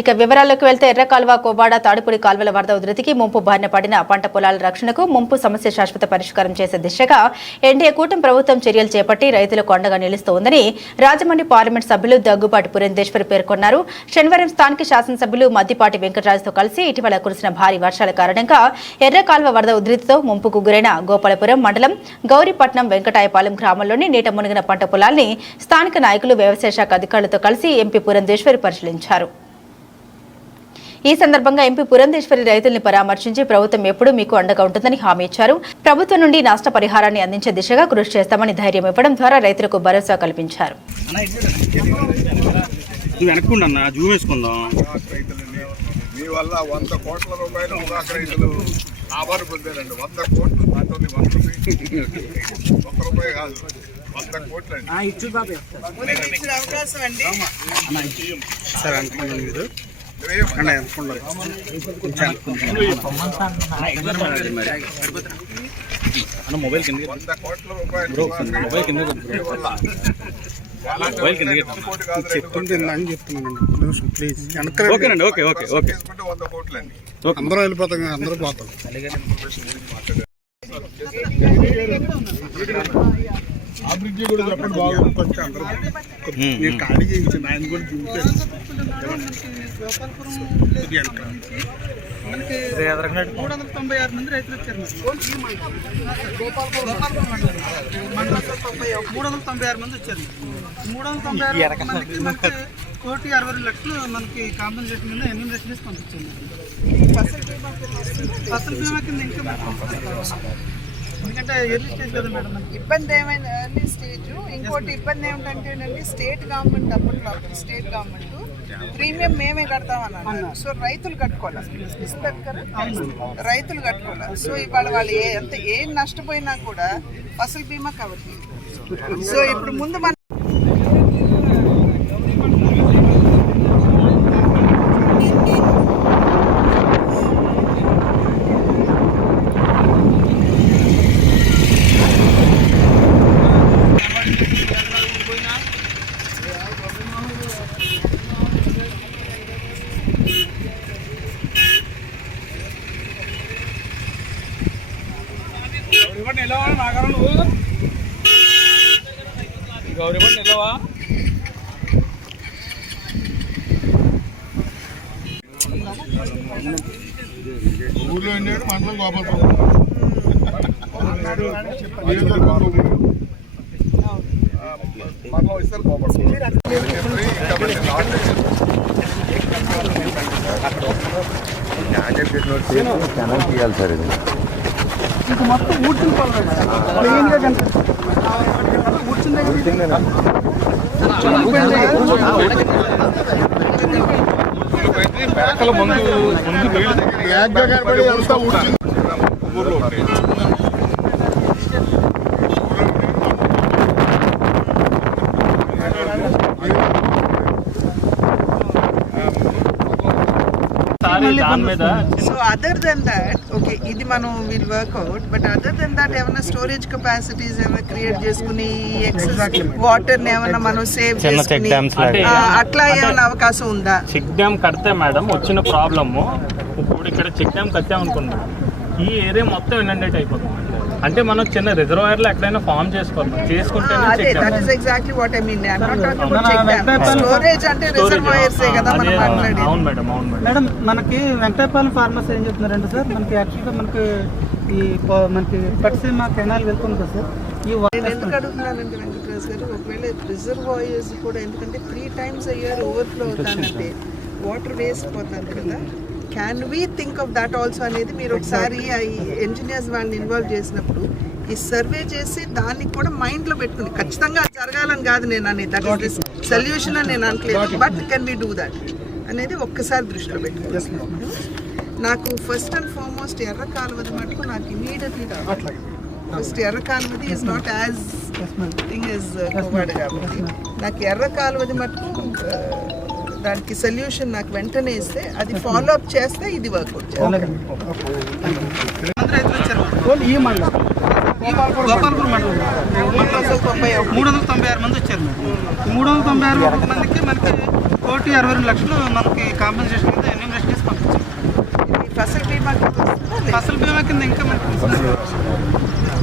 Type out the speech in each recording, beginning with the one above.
ఇక వివరాల్లోకి వెళ్తే ఎర్ర కాలువ కోబాడ తాడుపూడి కాల్వల వరద ఉధృతికి ముంపు బారిన పడిన పంట పొలాల రక్షణకు ముంపు సమస్య శాశ్వత పరిష్కారం చేసే దిశగా ఎన్డీఏ కూటమి ప్రభుత్వం చర్యలు చేపట్టి రైతులకు అండగా నిలుస్తోందని రాజమండ్రి పార్లమెంట్ సభ్యులు దగ్గుబాటి పురంధేశ్వరి పేర్కొన్నారు. శనివారం స్థానిక శాసనసభ్యులు మద్దిపాటి వెంకటరాజుతో కలిసి ఇటీవల కురిసిన భారీ వర్షాల కారణంగా ఎర్ర కాలువ వరద ఉధృతితో ముంపుకు గురైన గోపాలపురం మండలం గౌరీపట్నం వెంకటాయపాలెం గ్రామంలోని నీట మునిగిన పంట పొలాల్ని స్థానిక నాయకులు వ్యవసాయ శాఖ అధికారులతో కలిసి ఎంపీ పురంధేశ్వరి పరిశీలించారు. ఈ సందర్భంగా ఎంపీ పురంధేశ్వరి రైతుల్ని పరామర్శించి ప్రభుత్వం ఎప్పుడూ మీకు అండగా ఉంటుందని హామీ ఇచ్చారు. ప్రభుత్వం నుండి నష్టపరిహారాన్ని అందించే దిశగా కృషి చేస్తామని ధైర్యం ఇవ్వడం ద్వారా రైతులకు భరోసా కల్పించారు. మొబైల్ కింద చెప్తున్నాను ప్లీజ్ ఓకేనండి. ఓకే ఓకే ఓకే అందరూ వెళ్ళిపోతాం, అందరూ పోతాం. ఆ బ్రిడ్జి కూడా చెప్పండి బాగుంది. కొంచెం అందరూ మీరు ఖాళీ చేయించండి, ఆయన కూడా చూపించారు. మనకి 396 మంది రైతులు వచ్చారు. 396 మంది వచ్చారు. 396 మందికి మనకి 1,60,00,000 మనకి కాంపెన్సేషన్ కింద ఎన్యూమరేషన్ చేసి పంపించారు. ఫసల్ బీమా కింద ఇంకా ఎందుకంటే ఎర్లీ స్టేజ్ కదా మేడం, ఇబ్బంది ఏమైనా ఎర్లీ స్టేజ్. ఇంకోటి ఇబ్బంది ఏమిటంటేనండి, స్టేట్ గవర్నమెంట్ అప్పట్లో స్టేట్ గవర్నమెంట్ ప్రీమియం మేమే కడతామన్నారు. సో రైతులు కట్టుకోవాలి, రైతులు కట్టుకోవాలి. సో ఇవాళ వాళ్ళు ఏం నష్టపోయినా కూడా ఫసల్ బీమా కవర్ చేయాలి. సో ఇప్పుడు ముందు మన ఊళ్ళో మండలం గోపాలపురం ఇస్తారు. ఛానల్ తీయాలి సార్. ఇది ఇంకా మొత్తం ఊడ్చిన ప్లెయిన్గా పేకల ముందు అంతా ఊడ్చింది. ఊర్లో so other than that okay ఇది మనం will work out. But other than that ఏమైనా స్టోరేజ్ కెపాసిటీస్ ఏమైనా క్రియేట్ చేసుకుని ఎక్సెస్ వాటర్ ని ఏమైనా మనం సేవ్ చేసుకుని అట్లా ఏమైనా అవకాశం ఉందా? చెక్ డ్యామ్ కడితే మేడం వచ్చిన ప్రాబ్లము, ఇప్పుడు ఇక్కడ చెక్ డ్యామ్ కట్టామనుకున్నాం, ఈ ఏరియా మొత్తం ఇనండేట్ అయిపోతుంది. అంటే మనం చిన్న రిజర్వాయర్ లో ఎక్కడైనా ఫామ్ చేసుకోవాలి, చేసుకుంటే అవును మేడం. మేడం మనకి వెంకటాయపాలెం ఫార్మర్స్ ఏం చెప్తున్నారంటే సార్, మనకి యాక్చువల్గా మనకి పట్టిసీమ కెనాల్ వెళ్తుంది కదా సార్. నేను ఎందుకు అడుగుతున్నానంటే వెంకటరాజ్ గారు, ఒకవేళ రిజర్వాయర్స్ కూడా ఎందుకంటే 3 times a year ఓవర్ఫ్లో అవుతానంటే వాటర్ వేస్ట్ పోతుంది కదా. Can we think of that also అనేది మీరు ఒకసారి ఇంజనీర్స్ వాళ్ళని ఇన్వాల్వ్ చేసినప్పుడు ఈ సర్వే చేసి దాన్ని కూడా మైండ్లో పెట్టుకుని, ఖచ్చితంగా జరగాలని కాదు నేను అనేది, దట్ ఈస్ సొల్యూషన్ అని నేను అనట్లేదు, but can we do that అనేది ఒక్కసారి దృష్టిలో పెట్టుకున్నాను. నాకు ఫస్ట్ అండ్ ఫార్మోస్ట్ ఎర్ర కాలువది మటుకు నాకు ఇమీడియట్లీ రావాలి. ఫస్ట్ ఎర్ర కాలువది is not as thing is కోవాడు కాబట్టి నాకు ఎర్ర కాలువది మటుకు దానికి సొల్యూషన్ నాకు వెంటనే ఇస్తే అది ఫాలో అప్ చేస్తే ఇది వర్కౌట్ చేయాలి. ఈ మండలం గోపాలపురం మండలం 396 మంది వచ్చారు. 396 మందికి మనకి 1,62,00,000 మనకి కాంపెన్సేషన్ కింద ఎన్యూమరేషన్ చేసి పంపించాం. ఫసల్ బీమా ఫసల్ బీమా కింద ఇంకా మనకి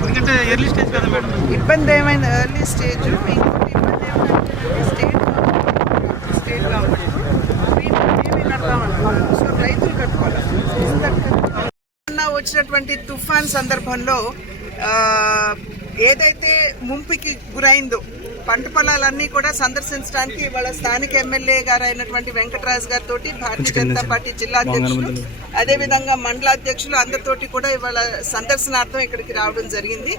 ఎందుకంటే ఎర్లీ స్టేజ్ కదా మేడం. ఇబ్బంది ఏమైనా ఎర్లీ స్టేజ్, ఇంకొక ఇబ్బంది ఏమైనా స్టేట్ గవర్నమెంట్ మేమే కడతామన్నారు. సో రైతులు కట్టుకోవాలి. వచ్చినటువంటి తుఫాన్ సందర్భంలో ఏదైతే ముంపుకి గురైందో పంట పొలాలన్నీ కూడా సందర్శించడానికి వాళ్ళ స్థానిక ఎమ్మెల్యే గారు అయినటువంటి వెంకటరాజు గారితో భారతీయ జనతా పార్టీ జిల్లా అధ్యక్షులు అదేవిధంగా మండలాధ్యక్షులు అందరితోటి కూడా ఇవాళ సందర్శనార్థం ఇక్కడికి రావడం జరిగింది.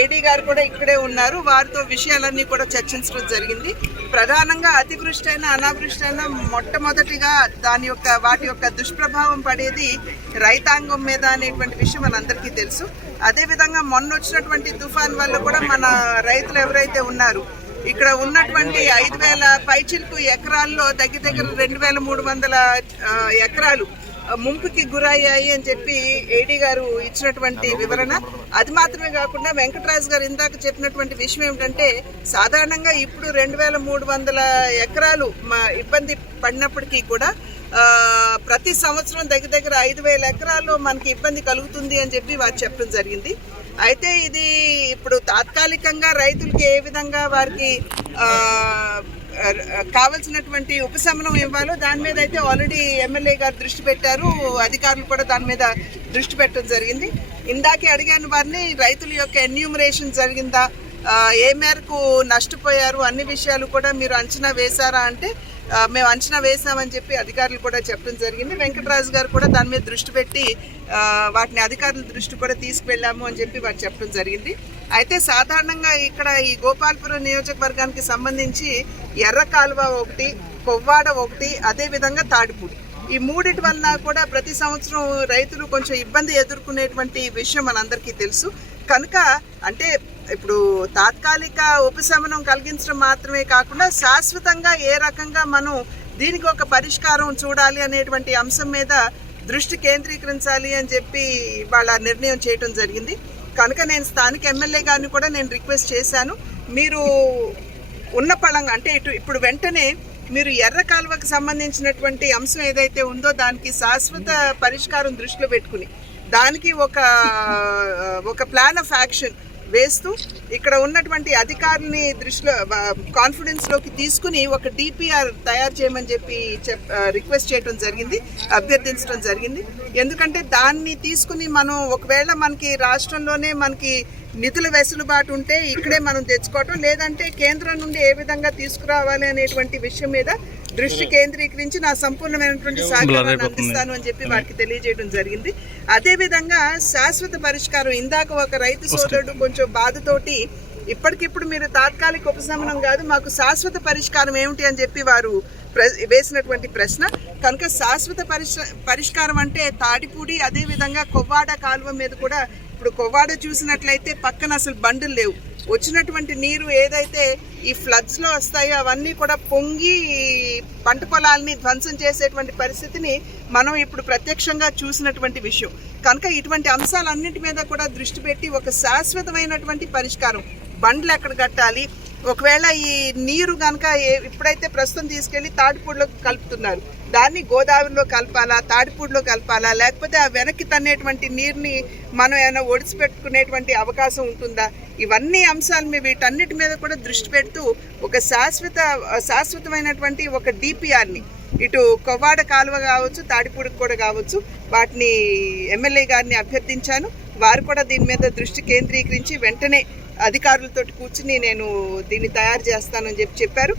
ఏడీ గారు కూడా ఇక్కడే ఉన్నారు. వారితో విషయాలన్నీ కూడా చర్చించడం జరిగింది. ప్రధానంగా అతివృష్టి అయినా అనావృష్టి అయినా మొట్టమొదటిగా వాటి యొక్క దుష్ప్రభావం పడేది రైతాంగం మీద అనేటువంటి విషయం మనందరికీ తెలుసు. అదేవిధంగా మొన్న వచ్చినటువంటి తుఫాన్ వల్ల కూడా మన రైతులు ఎవరైతే ఉన్నారు ఇక్కడ ఉన్నటువంటి 5,000 పైచిలకు ఎకరాల్లో దగ్గర 2,300 ఎకరాలు ముంపుకి గురయ్యాయి అని చెప్పి ఏడీ గారు ఇచ్చినటువంటి వివరణ. అది మాత్రమే కాకుండా వెంకటరాజు గారు ఇందాక చెప్పినటువంటి విషయం ఏమిటంటే సాధారణంగా ఇప్పుడు 2,300 ఎకరాలు ఇబ్బంది పడినప్పటికీ కూడా ప్రతి సంవత్సరం దగ్గర 5,000 ఎకరాల్లో మనకి ఇబ్బంది కలుగుతుంది అని చెప్పి వారు చెప్పడం జరిగింది. అయితే ఇది ఇప్పుడు తాత్కాలికంగా రైతులకి ఏ విధంగా వారికి కావలసినటువంటి ఉపశమనం ఇవ్వాలో దాని మీద అయితే ఆల్రెడీ ఎమ్మెల్యే గారు దృష్టి పెట్టారు. అధికారులు కూడా దాని మీద దృష్టి పెట్టడం జరిగింది. ఇందాకే అడిగాను వారిని, రైతుల యొక్క ఎన్యూమరేషన్ జరిగిందా, ఏ మేరకు నష్టపోయారు, అన్ని విషయాలు కూడా మీరు అంచనా వేశారా అంటే మేము అంచనా వేసామని చెప్పి అధికారులు కూడా చెప్పడం జరిగింది. వెంకటరాజు గారు కూడా దాని మీద దృష్టి పెట్టి వాటిని అధికారుల దృష్టి కూడా తీసుకువెళ్ళాము అని చెప్పి వారు చెప్పడం జరిగింది. అయితే సాధారణంగా ఇక్కడ ఈ గోపాల్పురం నియోజకవర్గానికి సంబంధించి ఎర్ర కాలువ ఒకటి, కొవ్వాడ ఒకటి, అదేవిధంగా తాడిపూడి, ఈ మూడిటి వలన కూడా ప్రతి సంవత్సరం రైతులు కొంచెం ఇబ్బంది ఎదుర్కొనేటువంటి విషయం మనందరికీ తెలుసు. కనుక అంటే ఇప్పుడు తాత్కాలిక ఉపశమనం కలిగించడం మాత్రమే కాకుండా శాశ్వతంగా ఏ రకంగా మనం దీనికి ఒక పరిష్కారం చూడాలి అనేటువంటి అంశం మీద దృష్టి కేంద్రీకరించాలి అని చెప్పి వాళ్ళ నిర్ణయం చేయడం జరిగింది. కనుక నేను స్థానిక ఎమ్మెల్యే గారిని కూడా నేను రిక్వెస్ట్ చేశాను, మీరు ఉన్న పళంగా అంటే ఇప్పుడు వెంటనే మీరు ఎర్ర కాలువకు సంబంధించినటువంటి అంశం ఏదైతే ఉందో దానికి శాశ్వత పరిష్కారం దృష్టిలో పెట్టుకుని దానికి ఒక ప్లాన్ ఆఫ్ యాక్షన్ వేస్తూ ఇక్కడ ఉన్నటువంటి అధికారులని దృష్టిలో కాన్ఫిడెన్స్లోకి తీసుకుని ఒక డిపిఆర్ తయారు చేయమని చెప్పి రిక్వెస్ట్ చేయడం జరిగింది, అభ్యర్థించడం జరిగింది. ఎందుకంటే దాన్ని తీసుకుని మనం ఒకవేళ మనకి రాష్ట్రంలోనే మనకి నిధుల వెసులుబాటు ఉంటే ఇక్కడే మనం తెచ్చుకోవటం, లేదంటే కేంద్రం నుండి ఏ విధంగా తీసుకురావాలి అనేటువంటి విషయం మీద దృష్టి కేంద్రీకరించి నా సంపూర్ణమైనటువంటి సహకారాన్ని అందిస్తాను అని చెప్పి వారికి తెలియజేయడం జరిగింది. అదేవిధంగా శాశ్వత పరిష్కారం, ఇందాక ఒక రైతు సోదరుడు కొంచెం బాధతోటి ఇప్పటికిప్పుడు మీరు తాత్కాలిక ఉపశమనం కాదు మాకు శాశ్వత పరిష్కారం ఏమిటి అని చెప్పి వారు వేసినటువంటి ప్రశ్న. కనుక శాశ్వత పరిష్కారం అంటే తాడిపూడి అదేవిధంగా కొవ్వాడ కాలువ మీద కూడా ఇప్పుడు కొవ్వాడ చూసినట్లయితే పక్కన అసలు బండులు లేవు. వచ్చినటువంటి నీరు ఏదైతే ఈ ఫ్లడ్స్లో వస్తాయో అవన్నీ కూడా పొంగి పంట పొలాలని ధ్వంసం చేసేటువంటి పరిస్థితిని మనం ఇప్పుడు ప్రత్యక్షంగా చూసినటువంటి విషయం. కనుక ఇటువంటి అంశాలన్నింటి మీద కూడా దృష్టి పెట్టి ఒక శాశ్వతమైనటువంటి పరిష్కారం, బండ్లు ఎక్కడ కట్టాలి, ఒకవేళ ఈ నీరు కనుక ఇప్పుడైతే ప్రస్తుతం తీసుకెళ్లి తాడిపూడిలో కలుపుతున్నారు, దాన్ని గోదావరిలో కలపాలా, తాడిపూడిలో కలపాలా, లేకపోతే ఆ వెనక్కి తన్నేటువంటి నీరుని మనం ఏమైనా ఒడిసిపెట్టుకునేటువంటి అవకాశం ఉంటుందా, ఇవన్నీ అంశాలు వీటన్నిటి మీద కూడా దృష్టి పెడుతూ ఒక శాశ్వతమైనటువంటి ఒక డిపిఆర్ని ఇటు కొవ్వాడ కాలువ కావచ్చు తాడిపూడికి కూడా కావచ్చు వాటిని ఎమ్మెల్యే గారిని అభ్యర్థించాను. వారు కూడా దీని మీద దృష్టి కేంద్రీకరించి వెంటనే అధికారులతో కూర్చుని నేను దీన్ని తయారు చేస్తానని చెప్పారు.